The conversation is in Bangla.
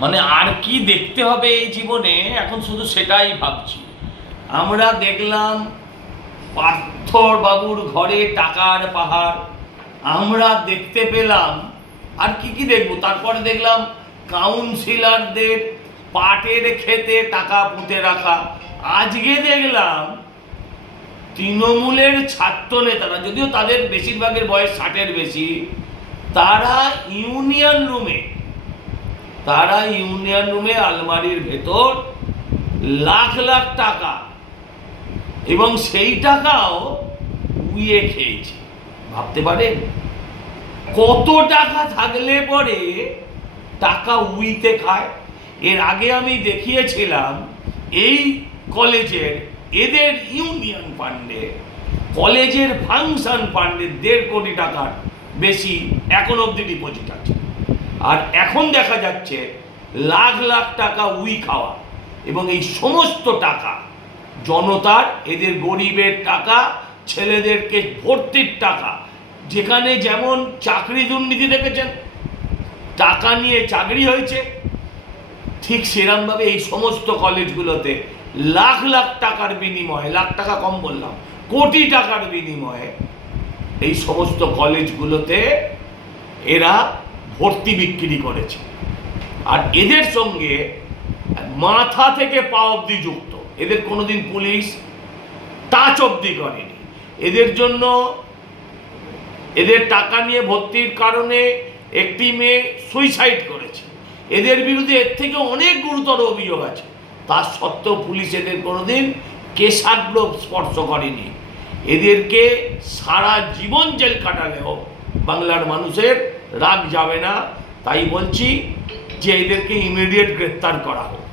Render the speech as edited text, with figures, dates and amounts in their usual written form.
মানে আর কি দেখতে হবে এই জীবনে, এখন শুধু সেটাই ভাবছি। আমরা দেখলাম পার্থর বাবুর ঘরে টাকার পাহাড়, আমরা দেখতে পেলাম। আর কি কি দেখবো? তারপরে দেখলাম কাউন্সিলরদের পাটের খেতে টাকা পুঁতে রাখা। আজকে দেখলাম তৃণমূলের ছাত্র নেতারা, যদিও তাদের বেশিরভাগের বয়স 60-এর বেশি, তারা ইউনিয়ন রুমে আলমারির ভেতর লাখ লাখ টাকা, এবং সেই টাকাও উইয়ে খেয়েছে। ভাবতে পারেন কত টাকা থাকলে পরে টাকা উইতে খায়। এর আগে আমি দেখিয়েছিলাম এই কলেজের, এদের ইউনিয়ন ফান্ডে, কলেজের ফাংশন ফান্ডে 1.5 কোটি টাকার বেশি এখন অবধি ডিপোজিট আছে। আর এখন দেখা যাচ্ছে লাখ লাখ টাকা উই খাওয়া, এবং এই সমস্ত টাকা জনতার, এদের গরিবের টাকা, ছেলেদেরকে ভর্তির টাকা। যেখানে যেমন চাকরি দুর্নীতি দেখেছেন, টাকা নিয়ে চাকরি হয়েছে, ঠিক সেরকমভাবে এই সমস্ত কলেজগুলোতে লাখ লাখ টাকার বিনিময়ে, লাখ টাকা কম বললাম, কোটি টাকার বিনিময়ে এই সমস্ত কলেজগুলোতে এরা ভর্তি বিক্রি করেছে। আর এদের সঙ্গে মাথা থেকে পা অবধি যুক্ত। এদের কোনোদিন পুলিশ টাচ অবধি করেনি। এদের জন্য, এদের টাকা নিয়ে ভর্তির কারণে একটি মেয়ে সুইসাইড করেছে। এদের বিরুদ্ধে এর থেকে অনেক গুরুতর অভিযোগ আছে। তার সত্ত্বেও পুলিশ এদের কোনোদিন কেশাগ্র স্পর্শ করেনি। এদেরকে সারা জীবন জেল কাটালেও বাংলার মানুষের রাগ যাবে না। তাই বলছি যে এদেরকে ইমিডিয়েট গ্রেপ্তার করা হোক।